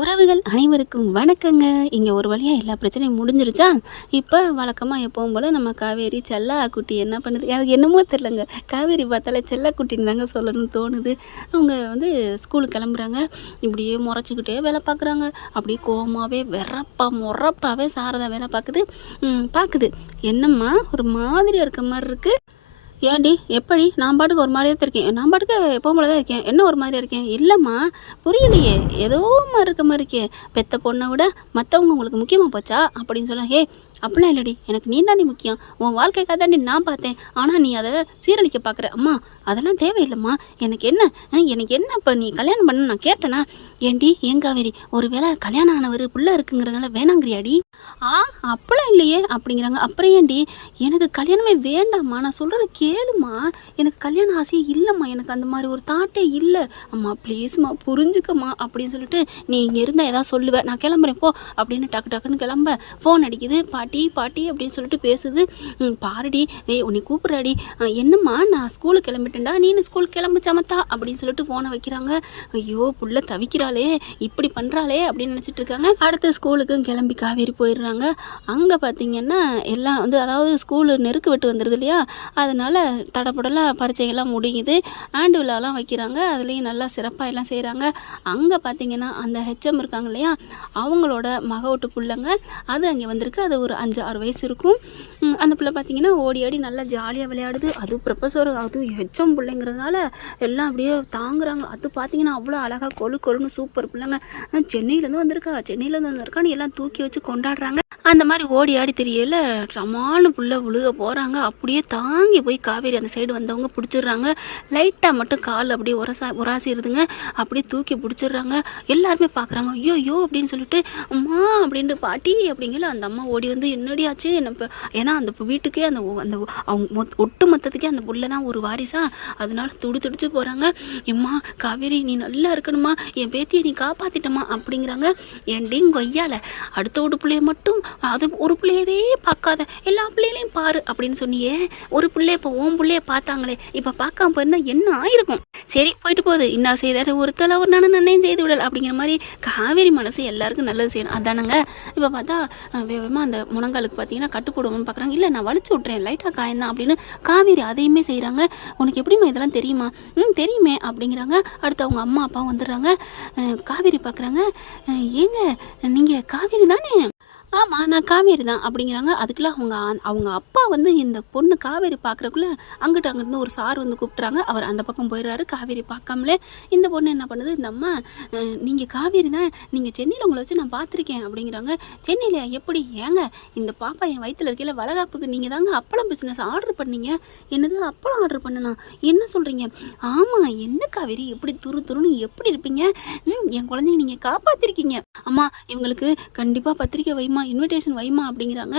உறவுகள் அனைவருக்கும் வணக்கங்க. இங்கே ஒரு வழியாக எல்லா பிரச்சனையும் முடிஞ்சிருச்சா. இப்போ வழக்கமாக எப்பவும் போல் நம்ம காவேரி செல்லா குட்டி என்ன பண்ணுது, எனக்கு என்னமோ தெரிலங்க. காவேரி பார்த்தாலே செல்லா குட்டின்னு தாங்க சொல்லணும்னு தோணுது. அவங்க ஸ்கூலுக்கு கிளம்புறாங்க. இப்படியே முறைச்சிக்கிட்டே வேலை பார்க்குறாங்க. அப்படியே கோவமாகவே முறப்பாகவே சாரதா வேலை பார்க்குது. என்னம்மா ஒரு மாதிரியாக இருக்க மாதிரி இருக்குது. ஏன்டி எப்படி நான் பாட்டுக்கு ஒரு மாதிரியாக தான் இருக்கேன், நான் பாட்டுக்கு எப்பவும் போல தான் இருக்கேன், என்ன ஒரு மாதிரியாக இருக்கேன்? இல்லைம்மா புரியலையே, ஏதோ மாதிரி இருக்க மாதிரி இருக்கே. பெத்த பொண்ணை விட மற்றவங்க உங்களுக்கு முக்கியமாக போச்சா அப்படின்னு சொல்ல. அப்படிலாம் இல்லடி, எனக்கு நீ தாண்டி முக்கியம், உன் வாழ்க்கைக்காக தாண்டி நான் பார்த்தேன், ஆனால் நீ அதை சீரழிக்க பார்க்குற. அம்மா அதெல்லாம் தேவையில்லைம்மா. எனக்கு என்ன இப்போ நீ கல்யாணம் பண்ண நான் கேட்டேனா? ஏண்டி ஏன் காவேரி, ஒரு வேளை கல்யாணம் ஆனவர் புள்ள இருக்குங்கிறதுனால வேணாங்கிறியாடி? அப்பெல்லாம் இல்லையே அப்படிங்கிறாங்க. அப்புறம் ஏண்டி, எனக்கு கல்யாணமே வேண்டாம்மா, நான் சொல்கிறத கேளுமா, எனக்கு கல்யாணம் ஆசையே இல்லைம்மா, எனக்கு அந்த மாதிரி ஒரு தாட்டே இல்லை. அம்மா ப்ளீஸ்மா புரிஞ்சுக்கம்மா அப்படின்னு சொல்லிட்டு, நீ இங்கே இருந்தால் ஏதாவது சொல்லுவேன், நான் கிளம்புறேன் போ அப்படின்னு டக்குன்னு கிளம்ப ஃபோன் அடிக்குது. பாட்டி அப்படின்னு சொல்லிட்டு பேசுது. பாருடி, உன்னை கூப்பிட்றாடி. என்னம்மா நான் ஸ்கூலுக்கு கிளம்பிட்டேன்டா, நீனு ஸ்கூலுக்கு கிளம்பு சமத்தா அப்படின்னு சொல்லிட்டு ஃபோனை வைக்கிறாங்க. ஐயோ புள்ள தவிக்கிறாளே, இப்படி பண்ணுறாளே அப்படின்னு நினச்சிட்டு இருக்காங்க. அடுத்த ஸ்கூலுக்கும் கிளம்பி காவேரி போயிடுறாங்க. அங்கே பார்த்தீங்கன்னா எல்லாம் அதாவது ஸ்கூலு நெருக்கு விட்டு வந்துடுது இல்லையா, அதனால் தடப்படலாம் பரீட்சைகள்லாம் முடியுது. ஆண்டு விழாலாம் வைக்கிறாங்க, அதுலேயும் நல்லா சிறப்பாக எல்லாம் செய்கிறாங்க. அங்கே பார்த்தீங்கன்னா அந்த ஹெச்எம் இருக்காங்க இல்லையா, அவங்களோட மக விட்டு பிள்ளைங்க அது அங்கே வந்திருக்கு. அது ஒரு 5-6 வயசு இருக்கும். அந்த பிள்ளை பார்த்தீங்கன்னா ஓடி ஆடி நல்லா ஜாலியாக விளையாடுது. அதுவும் ப்ரொஃபஸர், அதுவும் ஹெச்எம் பிள்ளைங்கிறதுனால எல்லாம் அப்படியே தாங்குறாங்க. அது பார்த்தீங்கன்னா அவ்வளோ அழகாக கொழுன்னு சூப்பர் பிள்ளைங்க. சென்னையிலேருந்து வந்திருக்கான்னு எல்லாம் தூக்கி வச்சு கொண்டாடுறாங்க. அந்த மாதிரி ஓடி ஆடி தெரியல ரமானு புள்ள விழுக போகிறாங்க. அப்படியே தாங்கி போய் காவேரி அந்த சைடு வந்தவங்க பிடிச்சிடுறாங்க. லைட்டாக மட்டும் கால் அப்படியே உராசிடுதுங்க. அப்படியே தூக்கி பிடிச்சிடுறாங்க. எல்லாருமே பார்க்குறாங்க. ஐயோ அப்படின்னு சொல்லிட்டு, அம்மா அப்படின்ட்டு பாட்டி அப்படிங்கிற அந்த அம்மா ஓடி வந்து என்னடி ஆச்சு என்ன. ஏன்னா அந்த வீட்டுக்கே அந்த அவங்க ஒட்டு மொத்தத்துக்கே அந்த புள்ள தான் ஒரு வாரிசா, அதனால துடிச்சு போகிறாங்க. எம்மா காவேரி நீ நல்லா இருக்கணுமா, என் பேத்தியை நீ காப்பாற்றிட்டமா அப்படிங்கிறாங்க. ஏண்டிங் கொய்யால அடுத்த ஒரு பிள்ளைய மட்டும், அது ஒரு பிள்ளையவே பார்க்காத எல்லா பிள்ளைகளையும் பாரு அப்படின்னு சொன்னியே, ஒரு பிள்ளைய இப்போ ஓம் பிள்ளைய பார்த்தாங்களே, இப்போ பார்க்காம போயிருந்தா என்ன ஆயிருக்கும்? சரி போயிட்டு போகுது, இன்னா செய்தார் ஒருத்தல ஒரு நன்னையும் செய்து விடல் அப்படிங்கிற மாதிரி காவேரி மனசு எல்லாருக்கும் நல்லது செய்யணும் அதானுங்க. இப்போ பார்த்தா வேகமாக அந்த முனங்காலுக்கு பார்த்தீங்கன்னா கட்டு போடுவோம்னு பார்க்குறாங்க. இல்லை நான் வலிச்சு விட்றேன், லைட்டாக காயந்தான் அப்படின்னு காவேரி அதையுமே செய்கிறாங்க. உனக்கு எப்படிம்மா இதெல்லாம் தெரியுமா? தெரியுமே அப்படிங்கிறாங்க. அடுத்து அவங்க அம்மா அப்பா வந்துடுறாங்க. காவேரி பார்க்குறாங்க. ஏங்க நீங்கள் காவேரி தானே? ஆமாம் நான் காவேரி தான் அப்படிங்கிறாங்க. அதுக்குள்ளே அவங்க அப்பா இந்த பொண்ணு காவேரி பார்க்குறக்குள்ளே அங்கிட்டு ஒரு சார் கூப்பிட்றாங்க. அவர் அந்த பக்கம் போயிடுறாரு. காவேரி பார்க்காமலே இந்த பொண்ணு என்ன பண்ணுது, இந்த அம்மா நீங்கள் காவேரி தான், நீங்கள் சென்னையில் உங்களை வச்சு நான் பார்த்துருக்கேன் அப்படிங்கிறாங்க. சென்னையிலையா எப்படி? ஏங்க இந்த பாப்பா என் வயிற்றில் இருக்கையில் வளகாப்புக்கு நீங்கள் தாங்க அப்பளம் பிஸ்னஸ் ஆர்டர் பண்ணீங்க. என்னது அப்பளம் ஆர்டர் பண்ணனா? என்ன சொல்கிறீங்க? ஆமாம் என்ன காவேரி எப்படி துருன்னு எப்படி இருப்பீங்க? என் குழந்தைய நீங்கள் காப்பாற்றிருக்கீங்க. அம்மா இவங்களுக்கு கண்டிப்பாக பத்திரிக்கை வைமா, இன்விடேஷன் வைமா அப்படிங்கிறாங்க.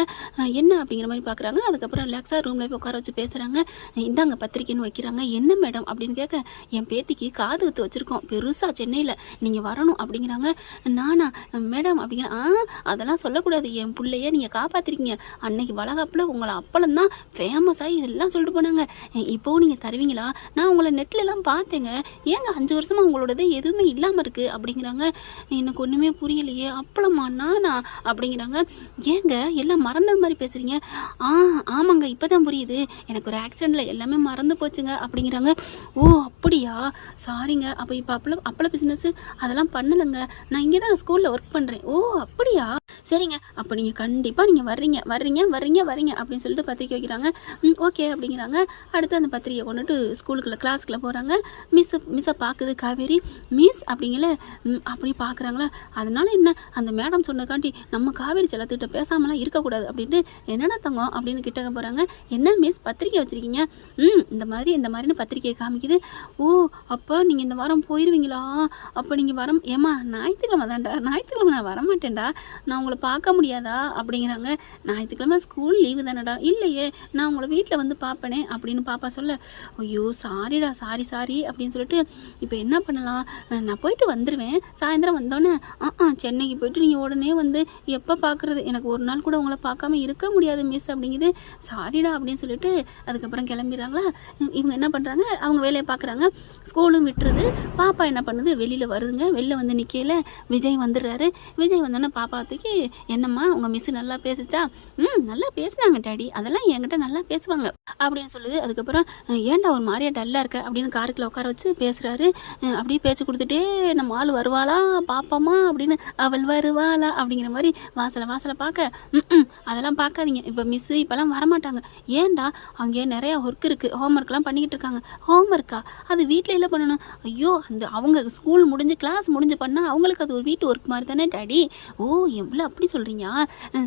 என்ன அப்படிங்கிற மாதிரி பார்க்குறாங்க. அதுக்கப்புறம் ரிலாக்ஸாக ரூமில் போய் உட்கார வச்சு பேசுகிறாங்க. இந்தாங்க பத்திரிக்கைன்னு வைக்கிறாங்க. என்ன மேடம் அப்படின்னு கேட்க, என் பேத்திக்கு காது குத்து வச்சுருக்கோம் பெருசாக சென்னையில், நீங்கள் வரணும் அப்படிங்கிறாங்க. நானா மேடம் அப்படிங்கிற. அதெல்லாம் சொல்லக்கூடாது, என் பிள்ளைய நீங்கள் காப்பாற்றிருக்கீங்க. அன்னைக்கு வளகாப்பில் உங்களை அப்பளம் தான் ஃபேமஸாக இதெல்லாம் சொல்லிட்டு போனாங்க. இப்போவும் நீங்கள் தருவீங்களா? நான் உங்களை நெட்லெலாம் பார்த்தேங்க. ஏங்க 5 வருஷமாக உங்களோடது எதுவுமே இல்லாமல் இருக்குது அப்படிங்கிறாங்க. எனக்கு ஒன்றுமே புரியலையே, அப்பளமா நானா அப்படிங்கிறாங்க. ஏங்க எல்லாம் மறந்தது மாதிரி பேசுகிறீங்க? ஆமாங்க இப்போ தான் புரியுது, எனக்கு ஒரு ஆக்சிடெண்ட்டில் எல்லாமே மறந்து போச்சுங்க அப்படிங்கிறாங்க. ஓ அப்படியா, சாரிங்க. அப்போ இப்போ அப்பள பிஸ்னஸ் அதெல்லாம் பண்ணலைங்க, நான் இங்கே தான் ஸ்கூலில் ஒர்க் பண்ணுறேன். ஓ அப்படியா, சரிங்க. அப்போ நீங்கள் கண்டிப்பாக நீங்கள் வர்றீங்க அப்படின்னு சொல்லிட்டு பத்திரிக்கை வைக்கிறாங்க. ஓகே அப்படிங்கிறாங்க. அடுத்து அந்த பத்திரிக்கை கொண்டுட்டு கிளாஸ்க்குள்ளே போகிறாங்க. மிஸ்ஸை பார்க்குது காவேரி. மிஸ் அப்படிங்கல அப்படி பார்க்குறாங்களா? அதனால என்ன, அந்த மேடம் சொன்னக்காண்டி நம்ம காவேரி செல்லத்துக்கிட்ட பேசாமலாம் இருக்கக்கூடாது அப்படின்ட்டு, என்னடா தங்கம் அப்படின்னு கிட்டக்க போகிறாங்க. என்ன மிஸ் பத்திரிக்கை வச்சுருக்கீங்க? இந்த மாதிரின்னு பத்திரிக்கையை காமிக்குது. ஓ அப்போ நீங்கள் இந்த வாரம் போயிடுவீங்களா? அப்போ நீங்கள் ஏமா ஞாயிற்றுக்கிழமை தான்டா, ஞாயிற்றுக்கிழமை நான் வரமாட்டேன்டா, நான் உங்களை பார்க்க முடியாதா அப்படிங்கிறாங்க. ஞாயிற்றுக்கிழமை ஸ்கூல் லீவு தானடா? இல்லையே, நான் உங்களை வீட்டில் பார்ப்பேனே அப்படின்னு பாப்பா சொல்ல, ஐயோ சாரிடா சாரி அப்படின்னு சொல்லிட்டு, இப்போ என்ன பண்ணலாம், நான் போயிட்டு வந்துடுவேன், சாயந்தரம் வந்தோன்னே சென்னைக்கு போயிட்டு நீங்கள் உடனே எப்போ பார்க்குறது, எனக்கு ஒரு நாள் கூட உங்களை பார்க்காம இருக்க முடியாது மிஸ் அப்படிங்குது. சாரிடா அப்படின்னு சொல்லிட்டு அதுக்கப்புறம் கிளம்பிடுறாங்களா. இவங்க என்ன பண்ணுறாங்க, அவங்க வேலையை பார்க்குறாங்க. ஸ்கூலும் விட்டுருது. பாப்பா என்ன பண்ணுது, வெளியில் வருதுங்க. வெளில வந்து நிற்கையில் விஜய் வந்துடுறாரு. விஜய் வந்தோன்னே பாப்பா தூக்கி, என்னம்மா உங்கள் மிஸ்ஸு நல்லா பேசுச்சா? நல்லா பேசுனாங்க டாடி, அதெல்லாம் என்கிட்ட நல்லா பேசுவாங்க அப்படின்னு சொல்லுது. அதுக்கப்புறம் ஏன்டா ஒரு மாதிரியா டல்லாக இருக்க அப்படின்னு காருக்குள்ள உட்கார வச்சு பேசுகிறாரு. அப்படியே பேச்சு கொடுத்துட்டே, நம்ம ஆள் வருவாளா பாப்பாமா அப்படின்னு, அவள் வருவாளா அப்படிங்கிற மாதிரி வாசலை பார்க்க, அதெல்லாம் பார்க்காதீங்க, இப்போ மிஸ்ஸு இப்போல்லாம் வரமாட்டாங்க. ஏன்டா, அங்கே நிறையா ஒர்க் இருக்குது, ஹோம்ஒர்க்லாம் பண்ணிக்கிட்டு இருக்காங்க. ஹோம்ஒர்க்கா? அது வீட்டில் இல்லை பண்ணணும். ஐயோ, அந்த அவங்க ஸ்கூல் முடிஞ்சு கிளாஸ் முடிஞ்சு பண்ணால் அவங்களுக்கு அது ஒரு வீட்டு ஒர்க் மாதிரி தானே டாடி. ஓ, எவ்வளோ அப்படி சொல்கிறீங்க?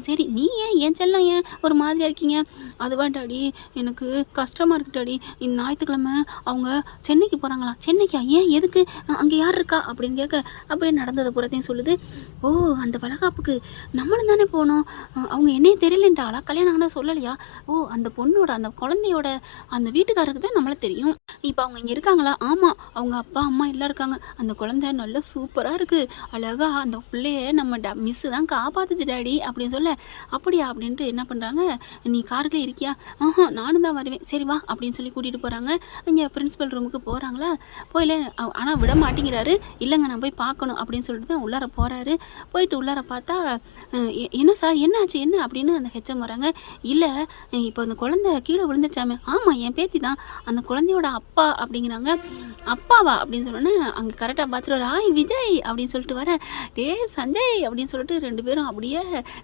சரி, நீ ஏன் செல்லம் ஏன் ஒரு மாதிரியாக இருக்கீங்க? அதுவா டாடி, எனக்கு கஷ்டமாக இருக்கு டாடி. இந்த ஞாயிற்றுக்கிழமை அவங்க சென்னைக்கு போகிறாங்களா? சென்னைக்கா? ஏன், எதுக்கு, அங்கே யார் இருக்கா அப்படின்னு கேட்க, அப்படியே நடந்ததை பூரத்தையும் சொல்லுது. ஓ, அந்த வளகாப்புக்கு நம்மளும் தானே போனோம். அவங்க என்னையே தெரியலன்ட்டாளா? கல்யாணம் ஆனால் சொல்லலையா? ஓ, அந்த பொண்ணோட அந்த குழந்தையோட அந்த வீட்டுக்காரருக்கு தான் நம்மளை தெரியும். இப்போ அவங்க இங்கே இருக்காங்களா? ஆமாம், அவங்க அப்பா அம்மா எல்லாம் இருக்காங்க. அந்த குழந்தை நல்லா சூப்பராக இருக்குது, அழகா அந்த பிள்ளைய நம்ம மிஸ்ஸு தான் காப்பாத்துச்சு டாடி அப்படின்னு சொல்ல, அப்படியா அப்படின்ட்டு என்ன பண்ணுறாங்க, நீ காருக்குள்ளே இருக்கியா? நானும் தான் வருவேன், சரி வா அப்படின்னு சொல்லி கூட்டிகிட்டு போகிறாங்க. இங்கே பிரின்ஸிபல் ரூமுக்கு போகிறாங்களா. போயில ஆனால் விட மாட்டேங்கிறாரு. இல்லைங்க, நான் போய் பார்க்கணும் அப்படின்னு சொல்லிட்டு தான் உள்ளார போகிறாரு. போயிட்டு உள்ளார பார்த்தா, என்ன சார் என்னாச்சு என்ன அப்படின்னு அந்த ஹெச்எம் வராங்க. இல்லை, இப்போ அந்த குழந்தை கீழே விழுந்துச்சாமே. ஆமாம், என் பேத்தி தான், அந்த குழந்தையோட அப்பா அப்படிங்கிறாங்க. அப்பாவா அப்படின்னு சொன்னோன்னே அங்கே கரெக்டாக பார்த்துட்டு வர, ஆய் விஜய் அப்படின்னு சொல்லிட்டு வர, டே சஞ்சய் அப்படின்னு சொல்லிட்டு 2 பேரும் அப்படியே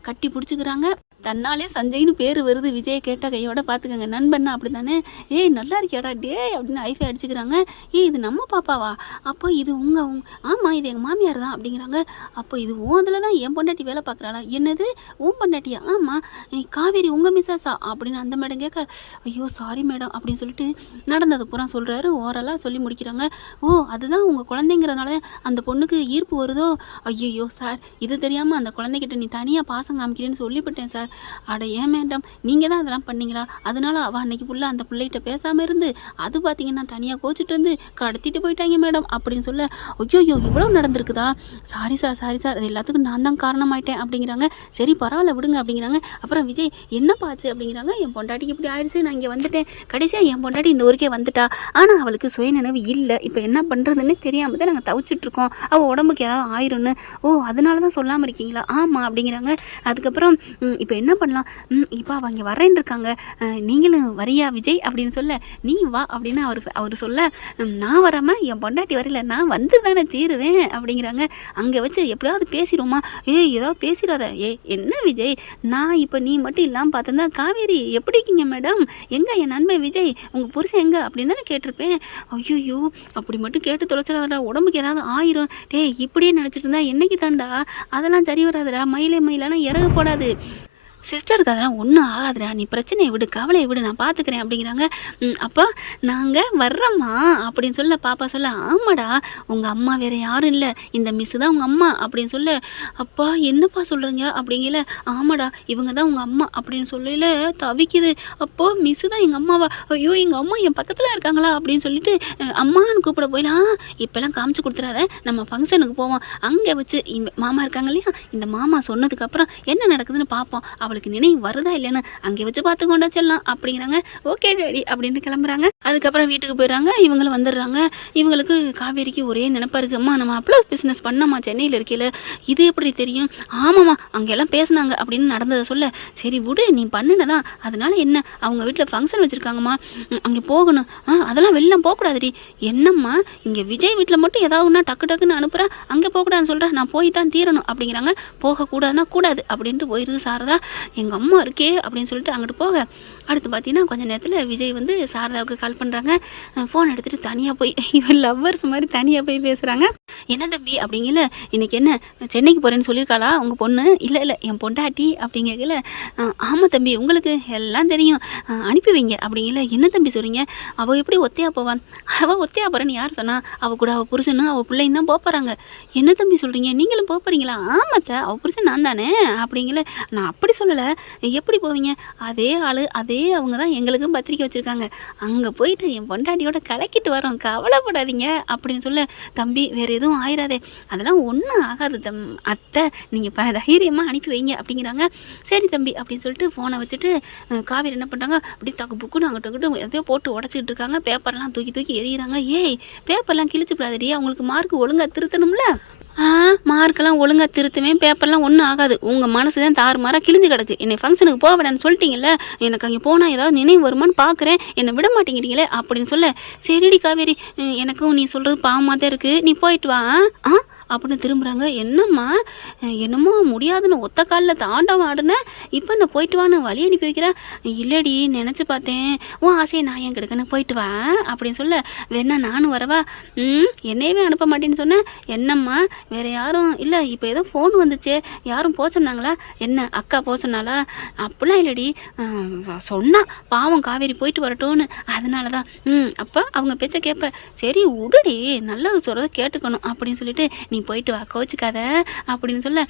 கட்டி பிடிச்சிக்கிறாங்க. தன்னாலே சஞ்சய்னு பேர் வருது விஜயை கேட்ட கையோட. பார்த்துக்கங்க, நண்பன்னா அப்படி தானே. ஏய் நல்லா இருக்கியாடா டே அப்படின்னு ஐஃபை அடிச்சுக்கிறாங்க. இது நம்ம பாப்பாவா? அப்போ இது ஆமாம், இது எங்கள் மாமியார் தான் அப்படிங்கிறாங்க. அப்போ இது அதில் தான் என் பொண்டாட்டி வேலை பார்க்குறாளா? என்னது உன் பொண்டாட்டியா? ஆமாம், காவேரி உங்கள் மிஸ்ஸஸா அப்படின்னு அந்த மேடம் கேட்க, ஐயோ சாரி மேடம் அப்படின்னு சொல்லிட்டு நடந்தது பூரா சொல்கிறாரு. ஓரலாக சொல்லி முடிக்கிறாங்க. ஓ, அதுதான் உங்கள் குழந்தைங்கிறதுனால அந்த பொண்ணுக்கு ஈர்ப்பு வருதோ? ஐயோ சார், இது தெரியாமல் அந்த குழந்தைகிட்ட நீ தனியாக பாசம் காமிக்கிறேன்னு சொல்லிவிட்டேன் சார். அட ஏன் மேடம், நீங்கள் தான் அதெல்லாம் பண்ணீங்களா? அதனால அவள் அன்னைக்கு ஃபுல்லாக அந்த பிள்ளைகிட்ட பேசாமல் இருந்து அது பார்த்தீங்கன்னா தனியாக கோச்சிட்டு இருந்து கடத்திட்டு போயிட்டாங்க மேடம் அப்படின்னு சொல்ல, ஐயோ இவ்வளோ நடந்திருக்குதா? சாரி சார், அது எல்லாத்துக்கும் நான் தான் காரணமாயிட்டேன் அப்படிங்கிறாங்க. சரி பரவாயில்ல விடுங்க அப்படிங்கிறாங்க. அப்புறம் விஜய் என்னப்பா ஆச்சு அப்படிங்கிறாங்க. என் பொண்டாட்டிக்கு இப்படி ஆயிடுச்சு, நான் இங்கே வந்துட்டேன். கடைசியாக என் பொண்டாட்டி இந்த ஊருக்கே வந்துட்டா, ஆனால் அவளுக்கு சுயநினைவு இல்லை. இப்போ என்ன பண்ணுறதுன்னு தெரியாமல் தான் நாங்கள் தவிச்சிட்ருக்கோம். அவள் உடம்புக்கு ஏதாவது ஆயிரும்னு. ஓ, அதனால தான் சொல்லாமல் இருக்கீங்களா? ஆமாம் அப்படிங்கிறாங்க. அதுக்கப்புறம் இப்போ என்ன பண்ணலாம், இப்போ அவங்க அங்கே வரேன்னு இருக்காங்க, நீங்களும் வரியா விஜய் அப்படின்னு சொல்ல, நீ வா அப்படின்னு அவர் சொல்ல, நான் வராமல் என் பொண்டாட்டி வரல, நான் வந்து தானே தீருவேன் அப்படிங்கிறாங்க. அங்கே வச்சு எப்படியாவது பேசிடுமா? ஏதாவது பேசிடாத. என்ன விஜய், நான் இப்போ நீ மட்டும் இல்லாமல் பார்த்துருந்தா, காவேரி எப்படி இருக்கீங்க மேடம், எங்கே என் நண்பன் விஜய், உங்கள் புருஷன் எங்கே அப்படின்னு தானே கேட்டிருப்பேன். ஐயோ அப்படி மட்டும் கேட்டு தொலைச்சிடாதடா, உடம்புக்கு ஏதாவது ஆயிரும். இப்படியே நினச்சிட்டு இருந்தா என்னைக்கு தாண்டா, அதெல்லாம் சரி வராதுடா, மயிலானா இறகு போடாது. சிஸ்டருக்கு அதெல்லாம் ஒன்றும் ஆகாதுடா, நீ பிரச்சனையை விடு, கவலையை விடு, நான் பார்த்துக்கிறேன் அப்படிங்கிறாங்க. அப்போ நாங்கள் வர்றோம்மா அப்படின்னு சொல்ல, பாப்பா சொல்ல, ஆமாடா உங்கள் அம்மா வேறு யாரும் இல்லை, இந்த மிஸ்ஸு தான் உங்கள் அம்மா அப்படின்னு சொல்ல, அப்பா என்னப்பா சொல்கிறீங்க அப்படிங்கல, ஆமாடா இவங்க தான் உங்கள் அம்மா அப்படின்னு சொல்லல தவிக்குது. அப்போது மிஸ்ஸு தான் எங்கள் அம்மாவா? ஐயோ எங்கள் அம்மா என் பக்கத்தில் இருக்காங்களா அப்படின்னு சொல்லிட்டு அம்மான்னு கூப்பிட போயிடலாம். இப்போல்லாம் காமிச்சு கொடுத்துறாத, நம்ம ஃபங்க்ஷனுக்கு போவோம், அங்கே வச்சு மாமா இருக்காங்க இல்லையா, இந்த மாமா சொன்னதுக்கப்புறம் என்ன நடக்குதுன்னு பார்ப்போம், அவளுக்கு நினைவு வருதா இல்லைன்னு அங்கே வச்சு பார்த்து கொண்டா செல்லாம் அப்படிங்கிறாங்க. ஓகே டேடி அப்படின்னு கிளம்புறாங்க. அதுக்கப்புறம் வீட்டுக்கு போயிடுறாங்க. இவங்களும் வந்துடுறாங்க. இவங்களுக்கு காவேரிக்கு ஒரே நினைப்பா இருக்கு, அம்மா நம்ம அப்ளோஸ் பிஸ்னஸ் பண்ணம்மா சென்னையில் இருக்கையில், இது எப்படி தெரியும்? ஆமாம்மா அங்கெல்லாம் பேசினாங்க அப்படின்னு நடந்ததை சொல்ல, சரி விடு நீ பண்ணினதான், அதனால என்ன, அவங்க வீட்டில் ஃபங்க்ஷன் வச்சுருக்காங்கம்மா, அங்கே போகணும். அதெல்லாம் வெளிலாம் போகக்கூடாதுடி. என்னம்மா இங்கே விஜய் வீட்டில் மட்டும் ஏதாவது ஒன்றா டக்குன்னு அனுப்புகிறேன், அங்கே போகக்கூடாதுன்னு சொல்கிறேன், நான் போய் தான் தீரணும் அப்படிங்கிறாங்க. போகக்கூடாதுன்னா கூடாது அப்படின்ட்டு போயிடுது சாரதா. எங்கள் அம்மா இருக்கே அப்படின்னு சொல்லிட்டு அங்கிட்டு போக, அடுத்து பார்த்தீங்கன்னா கொஞ்சம் நேரத்தில் விஜய் வந்து சாரதாவுக்கு கால் பண்ணுறாங்க. ஃபோன் எடுத்துகிட்டு தனியாக போய் இவன் லவ்வர்ஸ் மாதிரி தனியாக போய் பேசுகிறாங்க. என்ன தம்பி அப்படிங்கல, இன்றைக்கி என்ன சென்னைக்கு போகிறேன்னு சொல்லியிருக்காளா உங்கள் பொண்ணு? இல்லை என் பொண்டாட்டி அப்படிங்கல. ஆமாம் தம்பி உங்களுக்கு எல்லாம் தெரியும், அனுப்பி வைங்க அப்படிங்கல. என்ன தம்பி சொல்கிறீங்க, அவள் எப்படி ஒத்தையாக போவான்? அவள் ஒத்தையாக போகிறேன்னு யார் சொன்னா? அவள் கூட அவள் புருஷனும் அவள் பிள்ளையும் தான் போகிறாங்க. என்ன தம்பி சொல்கிறீங்க, நீங்களும் போகிறீங்களா? ஆமாத்த அவள் புருஷன் நான் தானே அப்படிங்கல. நான் அப்படி சொல்ல சொல்லலை, எப்படி போவீங்க? அதே ஆள் அதே அவங்க தான் எங்களுக்கும் பத்திரிக்கை வச்சுருக்காங்க, அங்கே போயிட்டு என் பொண்டாட்டியோட கலக்கிட்டு வரோம், கவலைப்படாதீங்க அப்படின்னு சொல்ல, தம்பி வேறு எதுவும் ஆயிராதே, அதெல்லாம் ஒன்றும் ஆகாது அத்தை, நீங்கள் தைரியமாக அனுப்பி வைங்க அப்படிங்கிறாங்க. சரி தம்பி அப்படின்னு சொல்லிட்டு ஃபோனை வச்சுட்டு காவேரி என்ன பண்ணுறாங்க, அப்படியே டக்கு புக்குன்னு அங்கிட்ட அங்கிட்ட எதையோ போட்டு உடச்சிக்கிட்டு இருக்காங்க. பேப்பர்லாம் தூக்கி தூக்கி எறிகிறாங்க. ஏய் பேப்பர்லாம் கிழிச்சு விடாதடி, அவங்களுக்கு மார்க் ஒழுங்காக திருத்தணும்ல. மார்க்கெல்லாம் ஒழுங்காக திருத்துவேன், பேப்பர்லாம் ஒன்றும் ஆகாது, உங்கள் மனசு தான் தாறுமாறாக கிழிஞ்சு கிடக்கு. என்னை ஃபங்க்ஷனுக்கு போக வேடான்னு சொல்லிட்டீங்கல்ல, எனக்கு அங்கே போனால் ஏதாவது நினைவு வருமானு பார்க்குறேன், என்னை விட மாட்டேங்கிறீங்களே அப்படின்னு சொல்ல, சரிடி காவேரி எனக்கும் நீ சொல்கிறது பாவமாக தான் இருக்குது, நீ போயிட்டு வா அப்படின்னு திரும்புகிறாங்க. என்னம்மா என்னமோ முடியாதுன்னு ஒத்த காலில் தாண்டவம் ஆடுனேன், இப்போ நான் போயிட்டு வான்னு வழி அனுப்பி வைக்கிறேன். இல்லடி நினச்சி பார்த்தேன், உன் ஆசையை நான் ஏன் கிடக்குன்னு, போயிட்டு வா அப்படின்னு சொல்ல, வேணா நானும் வரவா? என்னையவே அனுப்ப மாட்டேன்னு சொன்னேன். என்னம்மா வேறு யாரும் இல்லை, இப்போ ஏதோ ஃபோன் வந்துச்சே, யாரும் போக சொன்னாங்களா என்ன, அக்கா போக சொன்னாலா? அப்படிலாம் இல்லடி, சொன்னா பாவம் காவேரி போயிட்டு வரட்டும்னு, அதனால தான். அப்போ அவங்க பேச்சை கேட்ப, சரி விடுடி, நல்லது சொல்கிறத கேட்டுக்கணும் அப்படின்னு சொல்லிட்டு, நீ போயிட்டு வா கோச்சிக்காத அப்படின்னு சொல்ல,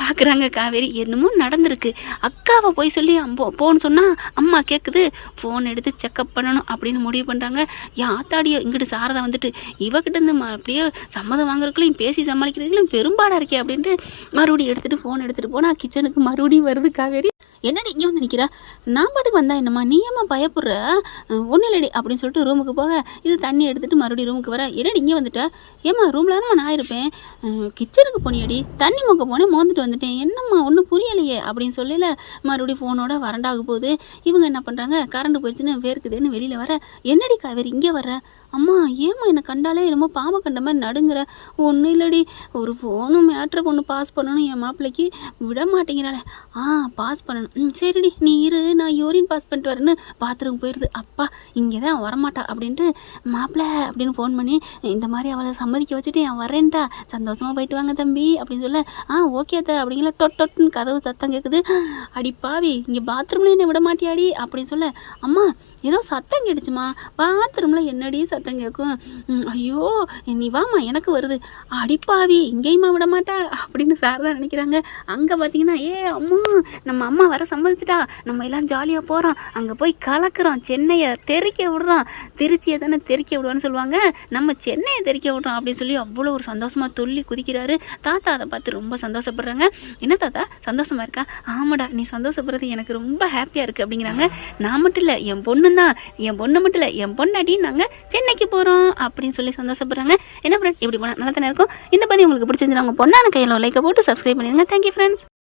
பார்க்குறாங்க காவேரி என்னமோ நடந்திருக்கு, அக்காவை போய் சொல்லி போன்னு சொன்னால் அம்மா கேட்குது, ஃபோன் எடுத்து செக்கப் பண்ணணும் அப்படின்னு முடிவு பண்ணுறாங்க. என் ஆத்தாடியோ இங்கிட்டு சாரதா வந்துட்டு இவகிட்ட இருந்து அப்படியே சம்மதம் வாங்குறதுக்குள்ளையும் பேசி சமாளிக்கிறதுக்குள்ளையும் பெரும்பாடாக இருக்கே அப்படின்ட்டு மறுபடியும் எடுத்துகிட்டு ஃபோன் எடுத்துகிட்டு போனால் கிச்சனுக்கு மறுபடியும் வருது காவேரி. என்னடி இங்கே வந்து நிற்கிற, நான் பாட்டுக்கு வந்தா என்னம்மா, நீ ஏம்மா பயப்படுற, ஒன்றும் இல்லடி அப்படின்னு சொல்லிட்டு ரூமுக்கு போக, இது தண்ணி எடுத்துகிட்டு மறுபடியும் ரூமுக்கு வர, என்னடி இங்கே வந்துட்டா, ஏம்மா ரூமில் தானே நான் இருப்பேன், கிச்சனுக்கு போனியடி, தண்ணி மொக்க போனேன் மோந்துட்டு வந்துட்டேன், என்னம்மா ஒன்றும் புரியலையே அப்படின்னு சொல்லல, மறுபடியும் ஃபோனோட வறண்டாக போகுது. இவங்க என்ன பண்ணுறாங்க, கரண்ட் போயிடுச்சுன்னு வேர்க்குதுன்னு வெளியில் வர, என்னடி காவேரி இங்கே வர, அம்மா ஏம்மா என்னை கண்டாலே என்னமோ பாம்பை கண்ட மாதிரி நடுங்கிற, ஒன்றும் இல்லடி ஒரு ஃபோனும் மேட்ரை ஒன்று பாஸ் பண்ணணும், என் மாப்பிள்ளைக்கு விட மாட்டேங்கிறாளே, பாஸ் பண்ணணும், சரிடி நீ இரு நான் யூரின் பாஸ் பண்ணிட்டு வரேன்னு பாத்ரூம் போயிடுது. அப்பா இங்கே தான் வரமாட்டா அப்படின்ட்டு, மாப்பிள்ளை அப்படின்னு ஃபோன் பண்ணி, இந்த மாதிரி அவளை சம்மதிக்க வச்சுட்டு என் வரேன்ட்டா, சந்தோஷமாக போயிட்டு வாங்க தம்பி அப்படின்னு சொல்ல, ஓகே தான் அப்படிங்கிற டொட்டுன்னு கதவு சத்தம் கேட்குது. அடிப்பாவி இங்கே பாத்ரூம்ல என்ன விட மாட்டியாடி அப்படின்னு சொல்ல, அம்மா ஏதோ சத்தம் கேட்டுச்சுமா, பாத்ரூமில் என்னடி சத்தம் கேட்கும், ஐயோ நீ வாமா எனக்கு வருது, அடிப்பாவி இங்கேயுமா விட மாட்டா அப்படின்னு சார் தான் நினைக்கிறாங்க. அங்கே பார்த்தீங்கன்னா, அம்மா நம்ம அம்மா வர சம்மதிச்சிட்டா, நம்ம எல்லாம் ஜாலியாக போகிறோம், அங்கே போய் கலக்கிறோம், சென்னையை தெறிக்க விடுறோம், திருச்சியை தானே தெறிக்க விடுவான்னு சொல்லுவாங்க, நம்ம சென்னையை தெறிக்க விடுறோம் அப்படின்னு சொல்லி அவ்வளோ ஒரு சந்தோஷமாக துள்ளி குதிக்கிறாரு. தாத்தா அதை பார்த்து ரொம்ப சந்தோஷப்படுறாங்க. என்ன தாத்தா சந்தோஷமாக இருக்கா? ஆமாடா நீ சந்தோஷப்படுறது எனக்கு ரொம்ப ஹாப்பியாக இருக்குது அப்படிங்கிறாங்க. நான் மட்டும் இல்லை என் பொண்ணு தான், என் பொண்ணு மட்டும் இல்லை என் பொண்ணாடி நாங்கள் சென்னைக்கு போகிறோம் அப்படின்னு சொல்லி சந்தோஷப்படுறாங்க. என்ன ஃப்ரெண்ட் இப்படி போனால் நல்லா தானே இருக்கும். இந்த பதிவு உங்களுக்கு பிடிச்சிருந்துச்சு, அவங்க பொண்ணான கையில் லைக்கை போட்டு சப்ஸ்கிரைப் பண்ணிடுங்க. Thank you friends.